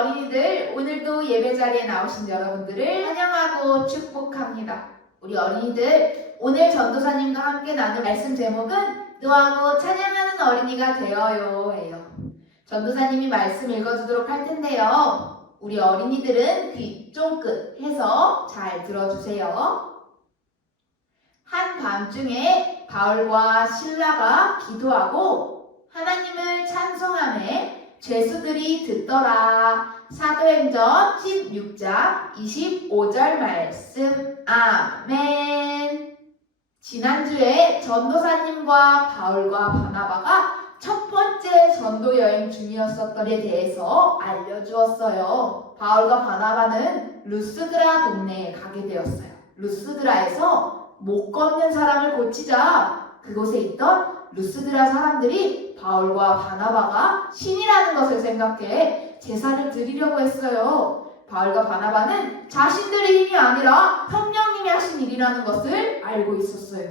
어린이들, 오늘도 예배 자리에 나오신 여러분들을 환영하고 축복합니다. 우리 어린이들, 오늘 전도사님과 함께 나눌 말씀 제목은 노하고 찬양하는 어린이가 되어요 예요. 전도사님이 말씀 읽어주도록 할 텐데요. 우리 어린이들은 귀 쫑긋 해서 잘 들어주세요. 한밤중에 바울과 실라가 기도하고 하나님을 찬송하며 죄수들이 듣더라. 사도행전 16장 25절 말씀. 아멘. 지난주에 전도사님과 바울과 바나바가 첫 번째 전도 여행 중이었었던 데 대해서 알려주었어요. 바울과 바나바는 루스드라 동네에 가게 되었어요. 루스드라에서 못 걷는 사람을 고치자 그곳에 있던 루스드라 사람들이 바울과 바나바가 신이라는 것을 생각해 제사를 드리려고 했어요. 바울과 바나바는 자신들의 힘이 아니라 성령님이 하신 일이라는 것을 알고 있었어요.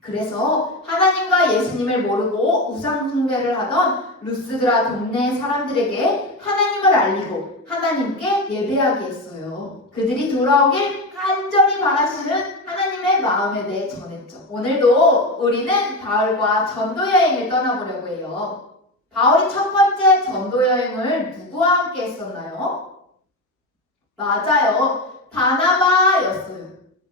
그래서 하나님과 예수님을 모르고 우상 숭배를 하던 루스드라 동네 사람들에게 하나님을 알리고 하나님께 예배하게 했어요. 그들이 돌아오길 간절히 바라시는 하나님의 마음에 대해 전했죠. 오늘도 우리는 바울과 전도여행을 떠나보려고 해요. 바울이 첫 번째 전도여행을 누구와 함께 했었나요? 맞아요. 바나바였어요.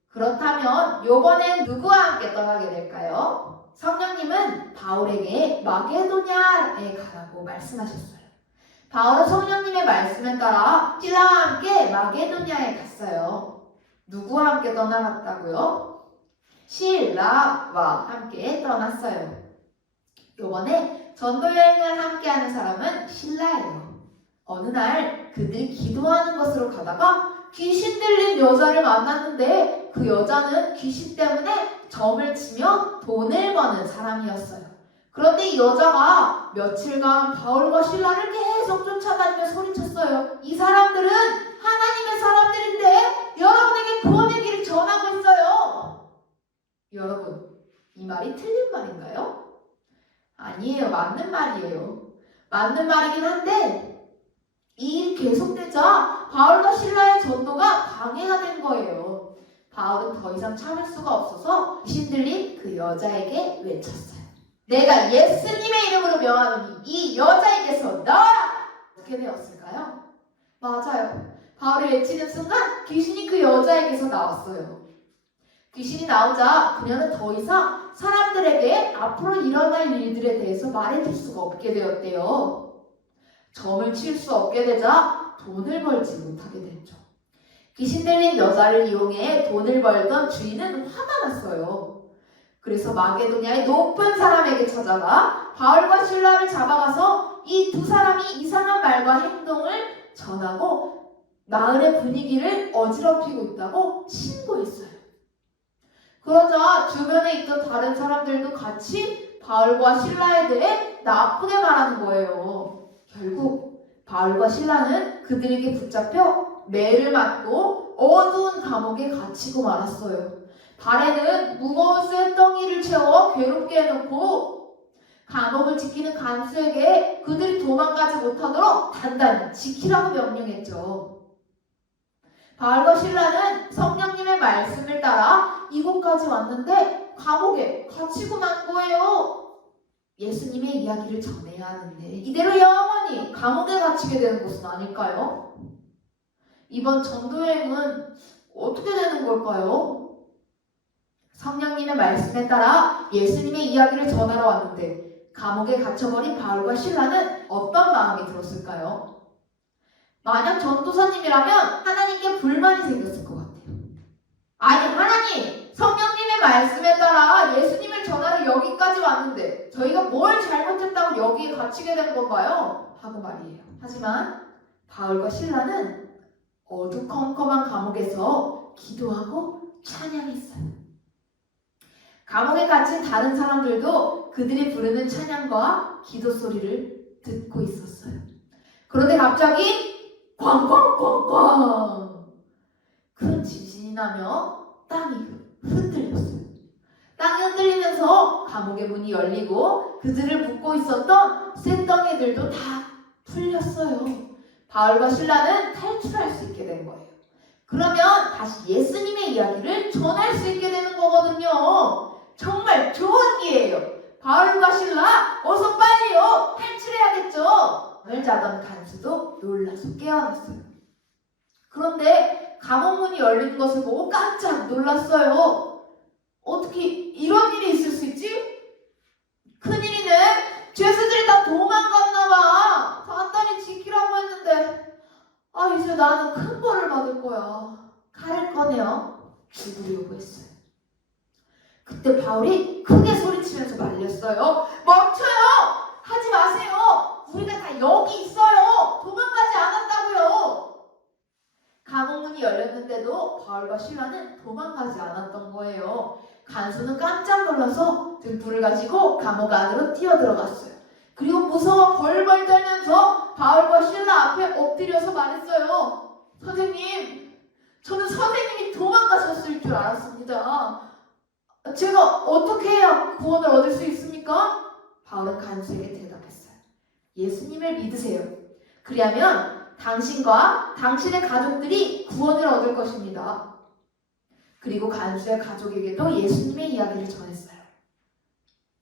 그렇다면 이번엔 누구와 함께 떠나게 될까요? 성령님은 바울에게 마게도냐에 가라고 말씀하셨어요. 바울은 성령님의 말씀에 따라 실라와 함께 마게도냐에 갔어요. 누구와 함께 떠나갔다고요? 실라와 함께 떠났어요. 이번에 전도여행을 함께하는 사람은 실라예요. 어느 날 그들이 기도하는 곳으로 가다가 귀신 들린 여자를 만났는데 그 여자는 귀신 때문에 점을 치며 돈을 버는 사람이었어요. 그런데 이 여자가 며칠간 바울과 실라를 계속 쫓아다니며 소리쳤어요. 이 사람들은 하나님의 사람들인데 여러분에게 구원의 길을 전하고 있어요. 여러분, 이 말이 틀린 말인가요? 아니에요. 맞는 말이에요. 맞는 말이긴 한데 이 일이 계속되자 바울과 실라의 전도가 방해가 된 거예요. 바울은 더 이상 참을 수가 없어서 귀신 들린 그 여자에게 외쳤어요. 내가 예수님의 이름으로 명하노니 이 여자에게서 나와라! 어떻게 되었을까요? 맞아요. 바울이 외치는 순간 귀신이 그 여자에게서 나왔어요. 귀신이 나오자 그녀는 더 이상 사람들에게 앞으로 일어날 일들에 대해서 말해줄 수가 없게 되었대요. 점을 칠 수 없게 되자 돈을 벌지 못하게 됐죠. 귀신 들린 여자를 이용해 돈을 벌던 주인은 화가 났어요. 그래서 마게도냐의 높은 사람에게 찾아가 바울과 실라를 잡아가서 이 두 사람이 이상한 말과 행동을 전하고 마을의 분위기를 어지럽히고 있다고 신고했어요. 그러자 주변에 있던 다른 사람들도 같이 바울과 실라에 대해 나쁘게 말하는 거예요. 결국 바울과 실라는 그들에게 붙잡혀 매를 맞고 어두운 감옥에 갇히고 말았어요. 발에는 무거운 쇳덩이를 채워 괴롭게 해놓고 감옥을 지키는 간수에게 그들이 도망가지 못하도록 단단히 지키라고 명령했죠. 바울과 실라는 성령님의 말씀을 따라 이곳까지 왔는데 감옥에 갇히고 난 거예요. 예수님의 이야기를 전해야 하는데 이대로 영원히 감옥에 갇히게 되는 것은 아닐까요? 이번 전도여행은 어떻게 되는 걸까요? 성령님의 말씀에 따라 예수님의 이야기를 전하러 왔는데 감옥에 갇혀버린 바울과 실라는 어떤 마음이 들었을까요? 만약 전도사님이라면 하나님께 불만이 생겼을 것 같아요. 아니 하나님, 성령님의 말씀에 따라 예수님을 전하러 여기까지 왔는데 저희가 뭘 잘못했다고 여기에 갇히게 된 건가요? 하고 말이에요. 하지만 바울과 실라는 어두컴컴한 감옥에서 기도하고 찬양했어요. 감옥에 갇힌 다른 사람들도 그들이 부르는 찬양과 기도 소리를 듣고 있었어요. 그런데 갑자기 꽝꽝꽝꽝 큰 지진이 나며 땅이 흔들렸어요. 땅이 흔들리면서 감옥의 문이 열리고 그들을 묶고 있었던 쇳덩이들도 다 풀렸어요. 바울과 신라는 탈출할 수 있게 된 거예요. 그러면 다시 예수님의 이야기를 전할 수 있게 되는 거거든요. 정말 좋은 기회예요. 바울과 신라 어서 빨리요 탈출해야겠죠. 잠을 자던 간수도 놀라서 깨어났어요. 그런데 감옥문이 열리는 것을 보고 깜짝 놀랐어요. 어떻게 이런 일이 있을 수 있지? 큰일이네. 죄수들이 다 도망갔나 봐. 단단히 지키라고 했는데 이제 나는 큰 벌을 받을 거야. 칼을 꺼내어 죽으려고 했어요. 그때 바울이 크게 소리치면서 말렸어요. 멈춰요! 하지 마세요! 우리가 다 여기 있어요! 도망가지 않았다고요! 감옥문이 열렸는데도 바울과 신라는 도망가지 않았던 거예요. 간수는 깜짝 놀라서 등불을 가지고 감옥 안으로 뛰어들어갔어요. 그리고 무서워 벌벌 떨면서 바울과 신라 앞에 엎드려서 말했어요. 선생님, 저는 선생님이 도망가셨을 줄 알았습니다. 제가 어떻게 해야 구원을 얻을 수 있습니까? 바울은 간수에게 대답했어요. 예수님을 믿으세요. 그리하면 당신과 당신의 가족들이 구원을 얻을 것입니다. 그리고 간수의 가족에게도 예수님의 이야기를 전했어요.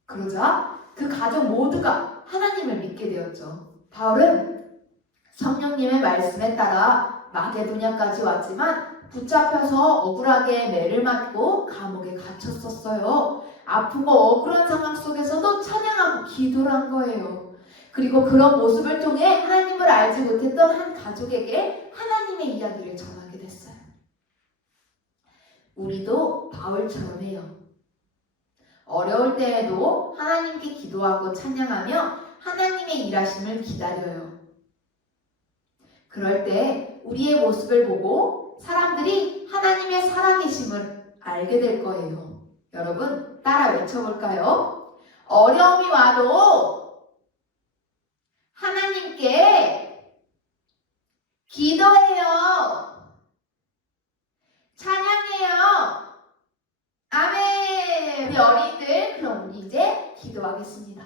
그러자 그 가족 모두가 하나님을 믿게 되었죠. 바울은 성령님의 말씀에 따라 마게도냐까지 왔지만 붙잡혀서 억울하게 매를 맞고 감옥에 갇혔었어요. 아프고 억울한 상황 속에서도 찬양하고 기도를 한 거예요. 그리고 그런 모습을 통해 하나님을 알지 못했던 한 가족에게 하나님의 이야기를 전하게 됐어요. 우리도 바울처럼 해요. 어려울 때에도 하나님께 기도하고 찬양하며 하나님의 일하심을 기다려요. 그럴 때 우리의 모습을 보고 사람들이 하나님의 살아계심을 알게 될 거예요. 여러분 따라 외쳐볼까요? 어려움이 와도 하나님께 기도해요. 찬양해요. 아멘. 우리 어린이들 그럼 이제 기도하겠습니다.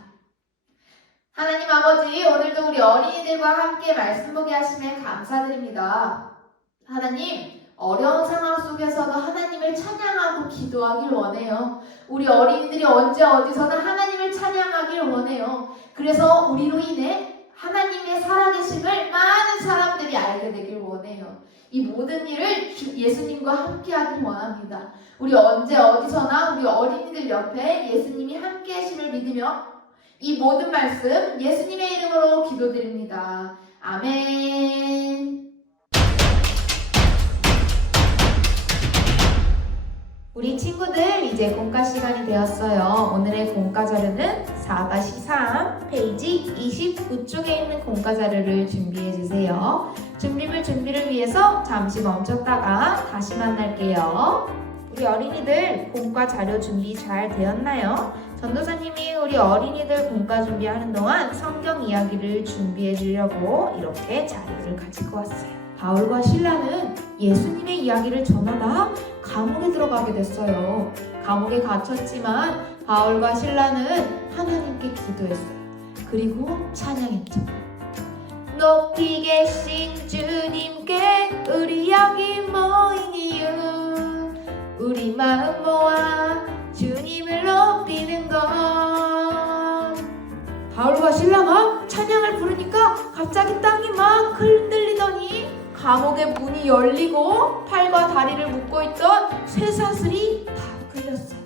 하나님 아버지, 오늘도 우리 어린이들과 함께 말씀 보게 하심에 감사드립니다. 하나님, 어려운 상황 속에서도 하나님을 찬양하고 기도하길 원해요. 우리 어린이들이 언제 어디서나 하나님을 찬양하길 원해요. 그래서 우리로 인해 하나님의 살아계심을 많은 사람들이 알게 되길 원해요. 이 모든 일을 예수님과 함께 하길 원합니다. 우리 언제 어디서나 우리 어린이들 옆에 예수님이 함께 하심을 믿으며 이 모든 말씀 예수님의 이름으로 기도드립니다. 아멘. 우리 친구들 이제 공과 시간이 되었어요. 오늘의 공과 자료는 4-3 페이지 29쪽에 있는 공과 자료를 준비해 주세요. 준비를 위해서 잠시 멈췄다가 다시 만날게요. 우리 어린이들 공과 자료 준비 잘 되었나요? 전도사님이 우리 어린이들 공과 준비하는 동안 성경 이야기를 준비해 주려고 이렇게 자료를 가지고 왔어요. 바울과 신라는 예수님의 이야기를 전하다 감옥에 들어가게 됐어요. 감옥에 갇혔지만 바울과 신라는 하나님께 기도했어요. 그리고 찬양했죠. 높이 계신 주님께 우리 여기 모인 이유, 우리 마음 모아 주님을 높이는 것. 바울과 신라가 찬양을 부르니까 갑자기 땅이 막 흔들리더니 감옥의 문이 열리고 팔과 다리를 묶고 있던 쇠사슬이 다 풀렸어요.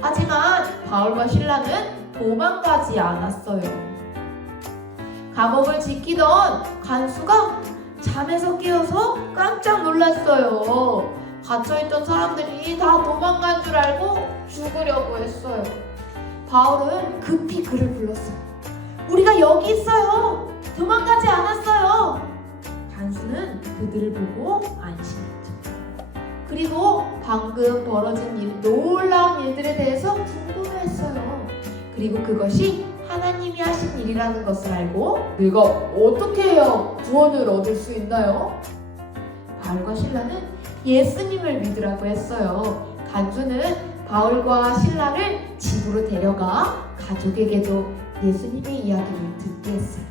하지만 바울과 신라는 도망가지 않았어요. 감옥을 지키던 간수가 잠에서 깨어서 깜짝 놀랐어요. 갇혀있던 사람들이 다 도망간 줄 알고 죽으려고 했어요. 바울은 급히 그를 불렀어요. 우리가 여기 있어요. 도망가지 않았어요. 간수는 그들을 보고 안심했죠. 그리고 방금 벌어진 놀라운 일들에 대해서 궁금해했어요. 그리고 그것이 하나님이 하신 일이라는 것을 알고 내가 어떻게 해야 구원을 얻을 수 있나요? 바울과 신라는 예수님을 믿으라고 했어요. 간수는 바울과 신라를 집으로 데려가 가족에게도 예수님의 이야기를 듣게 했어요.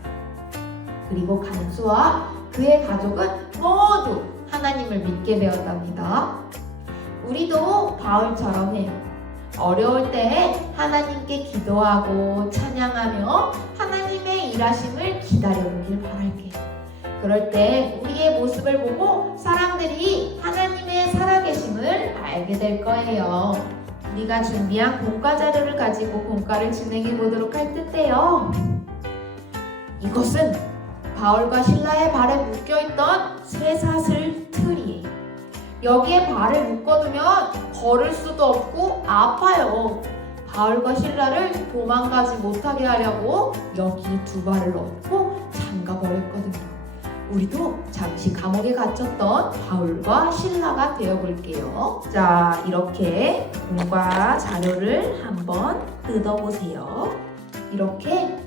그리고 간수와 그의 가족은 모두 하나님을 믿게 되었답니다. 우리도 바울처럼 해요. 어려울 때 하나님께 기도하고 찬양하며 하나님의 일하심을 기다려보길 바랄게요. 그럴 때 우리의 모습을 보고 사람들이 하나님의 살아계심을 알게 될 거예요. 우리가 준비한 공과 자료를 가지고 공과를 진행해 보도록 할 텐데요. 이것은 바울과 실라의 발에 묶여있던 쇠사슬 틀이에요. 여기에 발을 묶어두면 걸을 수도 없고 아파요. 바울과 실라를 도망가지 못하게 하려고 여기 두 발을 넣고 잠가버렸거든요. 우리도 잠시 감옥에 갇혔던 바울과 실라가 되어볼게요. 자, 이렇게 공과 자료를 한번 뜯어보세요. 이렇게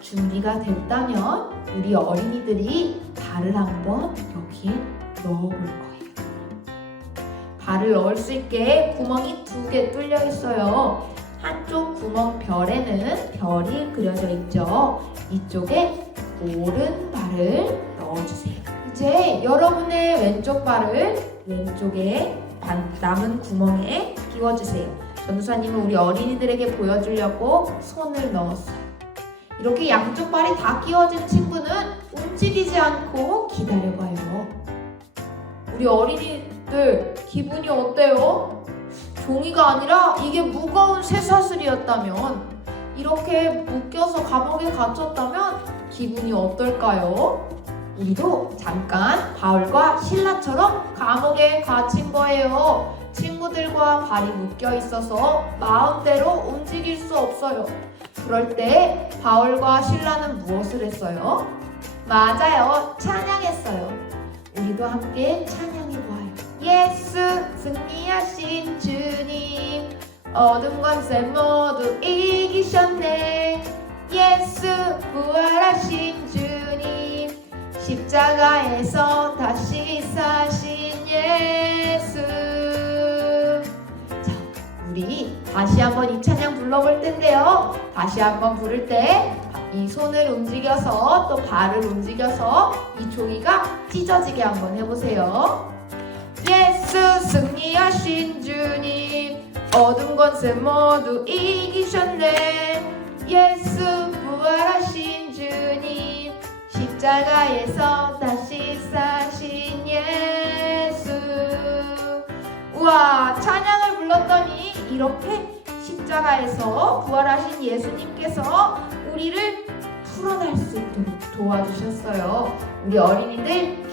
준비가 됐다면 우리 어린이들이 발을 한번 여기에 넣어볼 거예요. 발을 넣을 수 있게 구멍이 2개 뚫려 있어요. 한쪽 구멍 별에는 별이 그려져 있죠. 이쪽에 오른발을 넣어주세요. 이제 여러분의 왼쪽 발을 왼쪽에 남은 구멍에 끼워주세요. 전도사님은 우리 어린이들에게 보여주려고 손을 넣었어요. 이렇게 양쪽 발이 다 끼워진 친구는 움직이지 않고 기다려봐요. 우리 어린이들 기분이 어때요? 종이가 아니라 이게 무거운 쇠사슬이었다면, 이렇게 묶여서 감옥에 갇혔다면 기분이 어떨까요? 우리도 잠깐 바울과 실라처럼 감옥에 갇힌 거예요. 친구들과 발이 묶여 있어서 마음대로 움직일 수 없어요. 그럴 때 바울과 실라는 무엇을 했어요? 맞아요, 찬양했어요. 우리도 함께 찬양해보아요. 예수 승리하신 주님, 어둠 권세 모두 이기셨네. 예수 부활하신 주님, 십자가에서 다시 사신 예수. 자, 우리 다시 한번 이 찬양 불러볼 텐데요. 다시 한번 부를 때 이 손을 움직여서 또 발을 움직여서 이 종이가 찢어지게 한번 해보세요. 예수 승리하신 주님, 어둠 권세 모두 이기셨네. 예수 부활하신 주님, 십자가에서 다시 사신 예수. 우와, 찬양을 불렀더니 이렇게 십자가에서 부활하신 예수님께서 우리를 풀어날 수 있도록 도와주셨어요. 우리 어린이들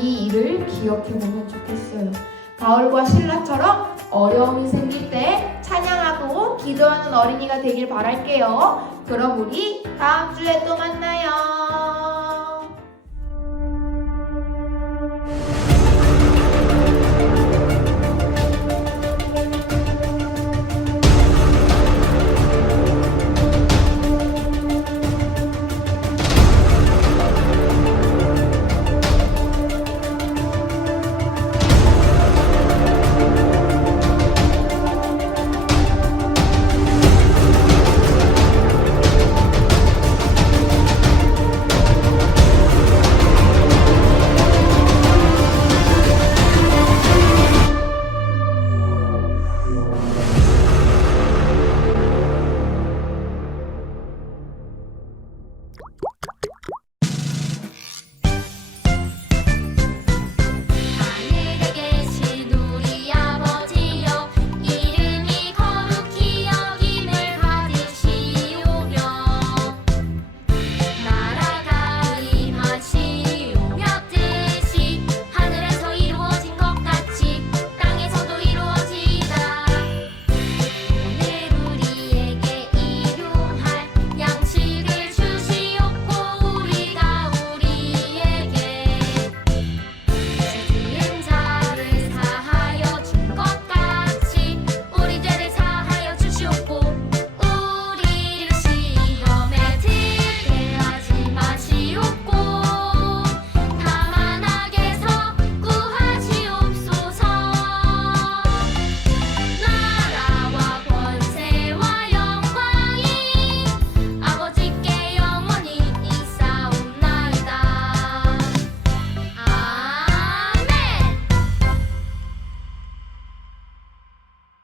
이 일을 기억해보면 좋겠어요. 바울과 실라처럼 어려움이 생길 때 찬양하고 기도하는 어린이가 되길 바랄게요. 그럼 우리 다음 주에 또 만나요.